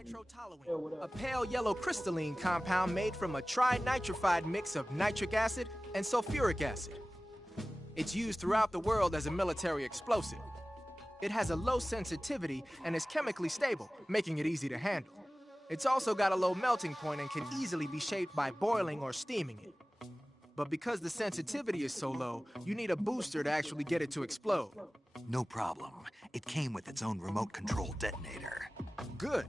A pale yellow crystalline compound made from a trinitrified mix of nitric acid and sulfuric acid. It's used throughout the world as a military explosive. It has a low sensitivity and is chemically stable, making it easy to handle. It's also got a low melting point and can easily be shaped by boiling or steaming it. But because the sensitivity is so low, you need a booster to actually get it to explode. No problem. It came with its own remote control detonator. Good.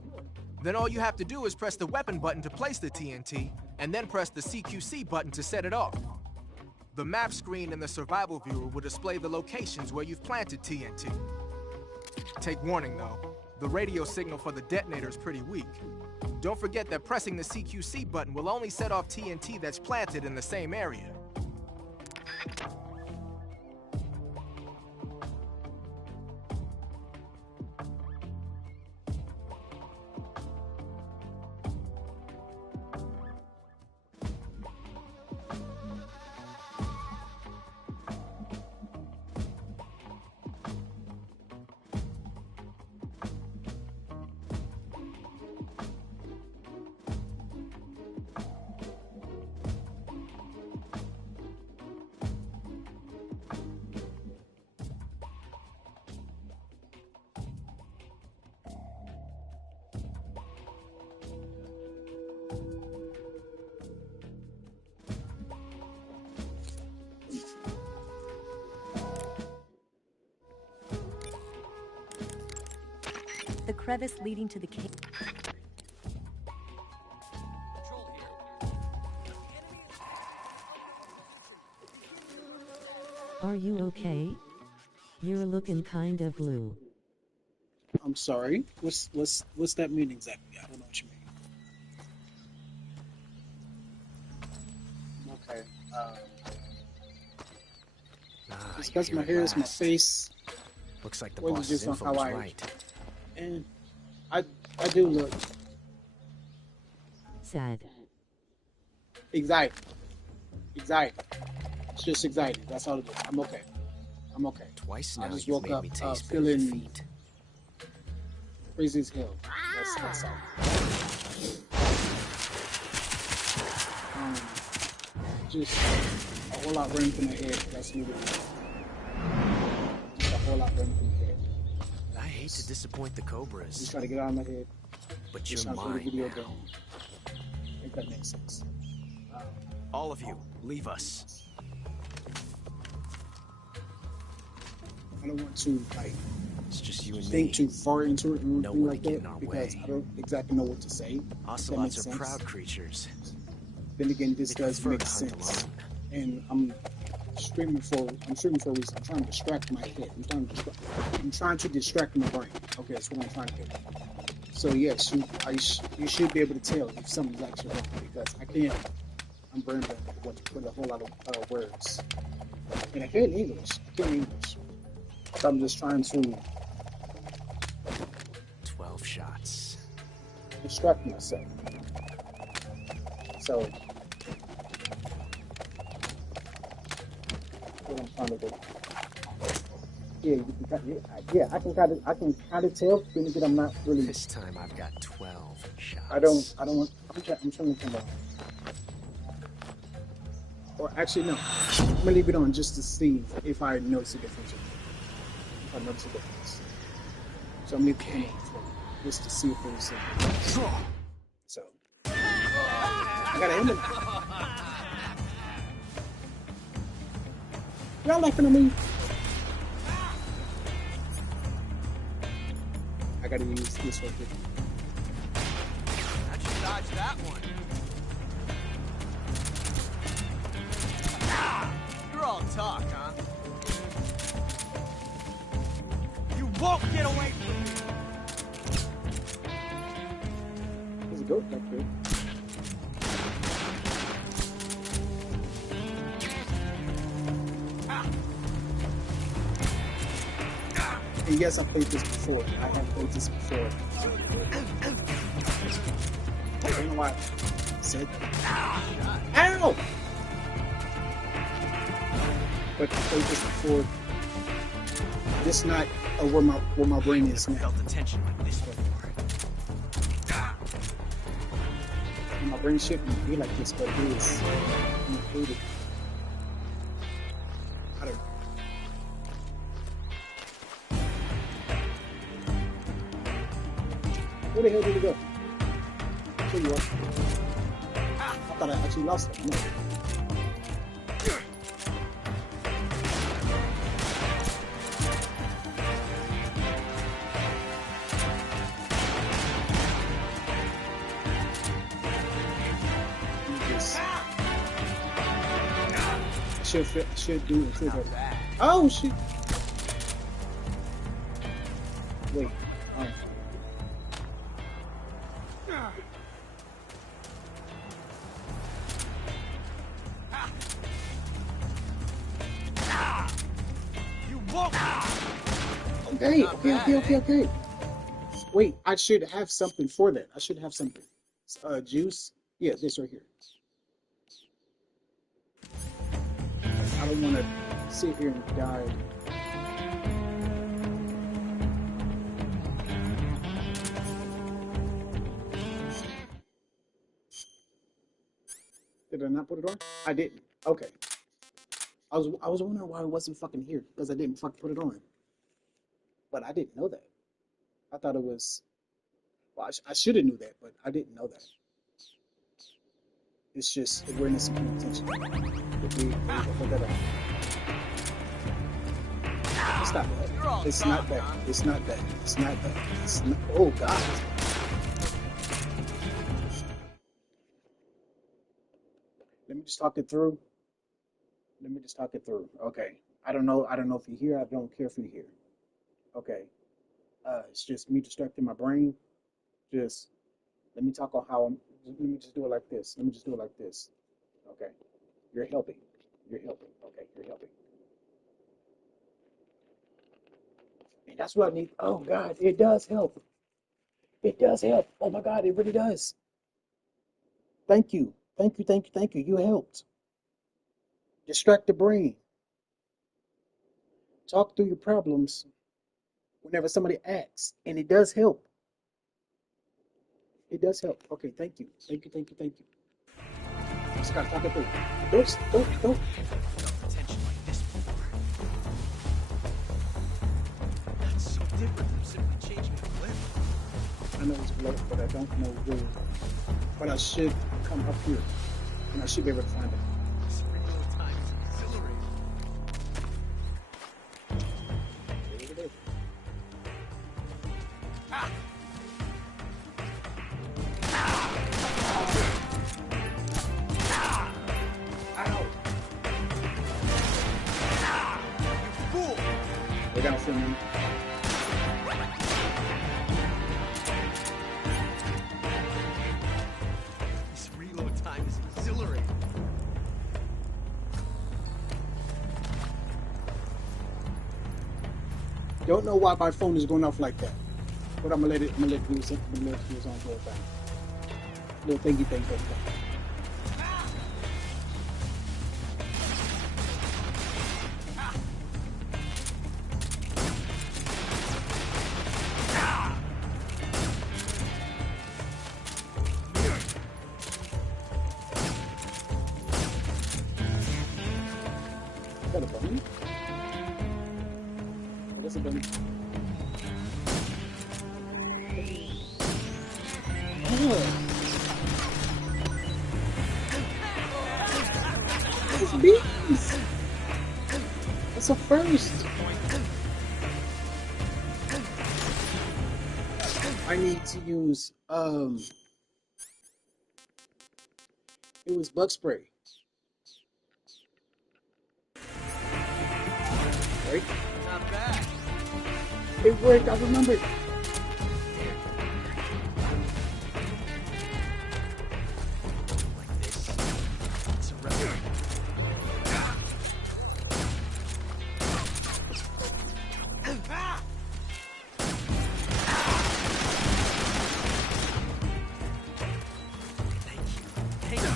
Then all you have to do is press the weapon button to place the TNT, and then press the CQC button to set it off. The map screen in the survival viewer will display the locations where you've planted TNT. Take warning though, the radio signal for the detonator is pretty weak. Don't forget that pressing the CQC button will only set off TNT that's planted in the same area. The crevice leading to the cave. Are you okay? You're looking kind of blue. I'm sorry. What's that mean exactly? I don't know what you mean. Okay. You because hear my it hair is my last. face, Looks like the or is it boss's just on info how was I right. and I do look Sad. anxiety. Anxiety. It's just anxiety. That's all it is. I'm okay. I'm okay. Twice I now just you've woke made up me taste better feeling defeat. crazy as hell. That's all. Just a whole lot running through my head. That's me. Just a whole lot running through my head. I hate to disappoint the Just Cobras, try to get out of my head. but Just you're trying to play the mine video now. game. If that makes sense. All of you, leave us. I don't want to like It's just you and think me. too far into it and No anything one like to get in that our because way. I don't exactly know what to say. Ocelots are sense. proud creatures. Then again, this They does prefer make to hunt sense. alone. And I'm streaming for a reason. I'm trying to distract my head. I'm trying to distract my brain. Okay, that's what I'm trying to do. So yes, you should be able to tell if something's actually wrong because I can't. I'm brain dead with a whole lot of words. And I can't English. So I'm just trying to 12 shots. distract myself. So what I'm trying to do. Yeah, you can I can kind of tell. Then again, I'm not really. This time I've got 12 shots. I don't want. I'm trying to come on. Or actually, no. I'm gonna leave it on just to see if I notice a difference. So I'm leaving it on just to see if there's a difference. So I got a helmet. Y'all laughing at me? I gotta use this one. How'd you dodge that one? You're all talk, huh? You won't get away from me! There's a goat back there. And yes, I played this before. I have played this before. I don't know why I said that. Ow! But I played this before. This not where my brain is Never now. felt the tension like this before. My brain shouldn't be like this, but it is. I hate it. I don't know. Where the hell did it go? There you are. I thought I actually lost it. No. Should do it. Should oh shit! Wait. You won't! Okay. Wait, I should have something for that. I should have something. Juice. Yeah, this right here. I don't want to sit here and die. Did I not put it on? I didn't. Okay. I was wondering why it wasn't fucking here because I didn't fucking put it on. But I didn't know that. I thought it was. Well, I should have knew that, but I didn't know that. It's just awareness and paying attention. Put that on. It's not bad. It's not bad. It's not bad. It's not bad. It's not. Oh God. Let me just talk it through. Okay. I don't know if you're here. I don't care if you're here. Okay. It's just me distracting my brain. Just let me talk on how I'm. Let me just do it like this. Okay. You're helping. Okay. You're helping. And that's what I need. Oh God, it does help. It does help. Oh my God, it really does. Thank you. Thank you, thank you, thank you. You helped. Distract the brain. Talk through your problems whenever somebody asks. And it does help. It does help. Okay, thank you. Thank you, thank you, thank you. Just gotta talk it through. Don't. Attention like this before. That's so different from simply changing the clip. I know it's low, but I don't know where. But I should come up here. And I should be able to find it. This real time is exhilarating. There it is. We're gonna film him. This reload time is exhilarating. Don't know why my phone is going off like that. But I'm gonna let it use it. I'm gonna let it use on go back. Little thingy thing goes back. Is that a bunny? Oh, that's a bunny. Oh. It's bees. That's a first. I need to use it was bug spray. Right? Not bad. It worked, I remember it. Like this. It's a record. Thank you.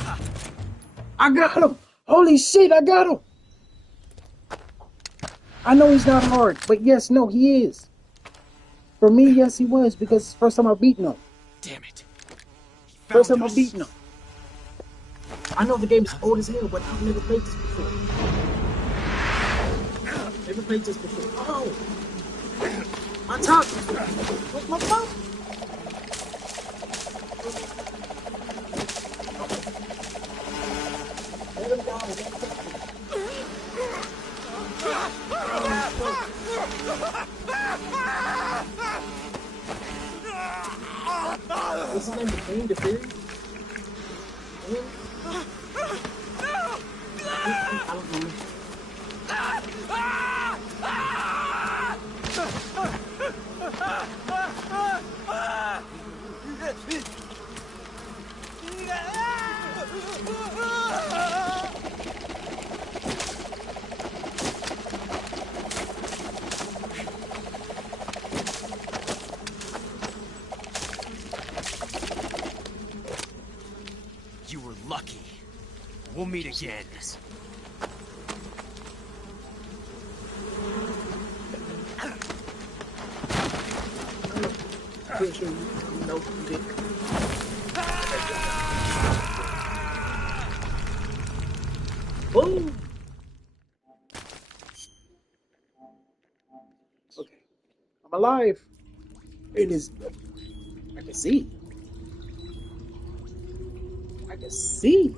I got him! Holy shit, I got him! I know he's not hard, but yes, no, he is. For me, yes, he was, because it's the first time I've beaten him. Damn it. First time I've beaten him. I know the game is old as hell, but I've never played this before. Never played this before. Oh! On top! What's my phone? Let him down, let him down. What's his name? The King, the Fury? I don't know. You were lucky. We'll meet again. Pretty sure you know who did. Boom! Okay. I'm alive. It is. I can see. I can see.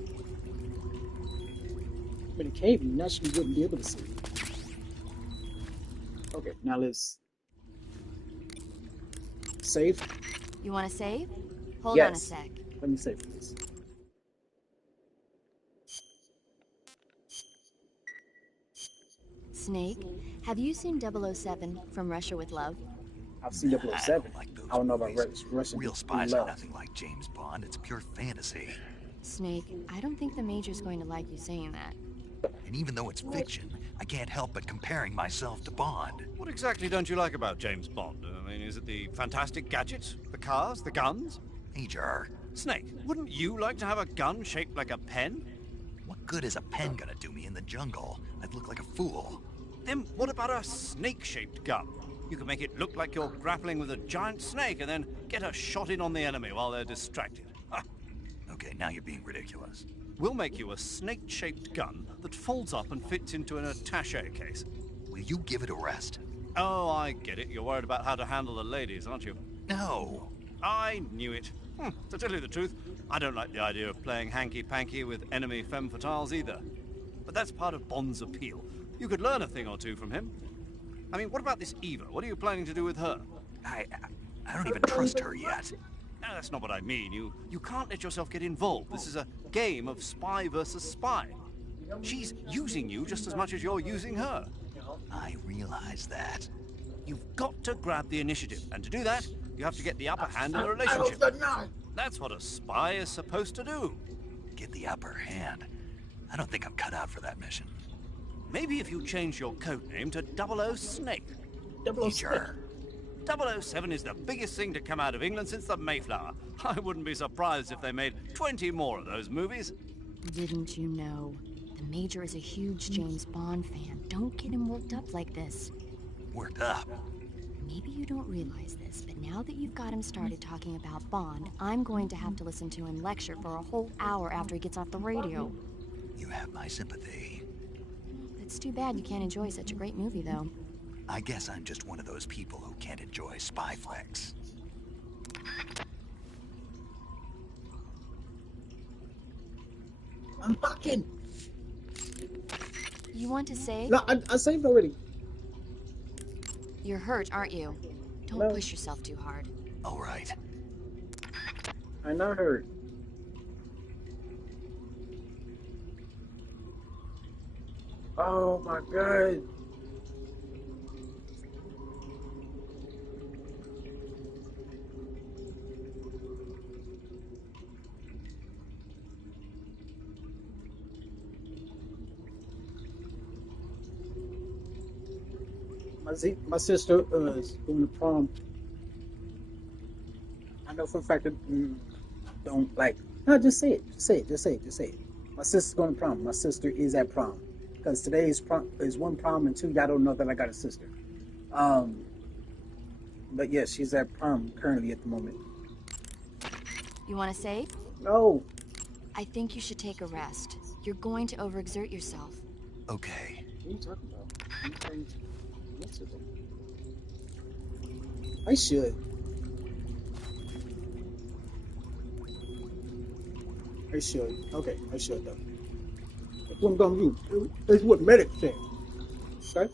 I'm in a cave, you naturally wouldn't be able to see. Okay, now let's save. You want to save? Hold Yes. on a sec. Let me save this. Snake, have you seen 007 from Russia with Love? I've seen 007. I don't like those I don't know about movies. Russian. Real spies are nothing like James Bond. It's pure fantasy. Snake, I don't think the Major's going to like you saying that. And even though it's fiction, I can't help but comparing myself to Bond. What exactly don't you like about James Bond? I mean, is it the fantastic gadgets, the cars, the guns? Major, Snake, wouldn't you like to have a gun shaped like a pen? what good is a pen gonna do me in the jungle? I'd look like a fool. Then what about a snake-shaped gun? You can make it look like you're grappling with a giant snake and then get a shot in on the enemy while they're distracted. Ha! Okay, now you're being ridiculous. We'll make you a snake-shaped gun that folds up and fits into an attaché case. Will you give it a rest? Oh, I get it. You're worried about how to handle the ladies, aren't you? No. I knew it. To tell you the truth, I don't like the idea of playing hanky-panky with enemy femme fatales either. But that's part of Bond's appeal. You could learn a thing or two from him. I mean, what about this Eva? What are you planning to do with her? I don't even trust her yet. No, that's not what I mean. You can't let yourself get involved. This is a game of spy versus spy. She's using you just as much as you're using her. I realize that. You've got to grab the initiative, and to do that, you have to get the upper hand in the relationship. That's what a spy is supposed to do. Get the upper hand. I don't think I'm cut out for that mission. Maybe if you change your code name to 00 Snake. Major. 007 is the biggest thing to come out of England since the Mayflower. I wouldn't be surprised if they made 20 more of those movies. Didn't you know? The Major is a huge James Bond fan. Don't get him worked up like this. Worked up. Maybe you don't realize this, but now that you've got him started talking about Bond, I'm going to have to listen to him lecture for a whole hour after he gets off the radio. You have my sympathy. It's too bad you can't enjoy such a great movie, though. I guess I'm just one of those people who can't enjoy spy flicks. I'm fucking. You want to save? No, I saved already. You're hurt, aren't you? Don't No. push yourself too hard. All right. I'm not hurt. Oh my god. My sister is going to prom. I know for a fact that don't like. No, just say it. Just say it. Just say it. Just say it. My sister's going to prom. My sister is at prom. Because today is one prom and two, y'all don't know that I got a sister. But yes, she's at prom currently at the moment. You want to save? No. I think you should take a rest. You're going to overexert yourself. Okay. What are you talking about? I should. I should. Okay, I should though. That's what I'm gonna do. That's what medic said. Okay?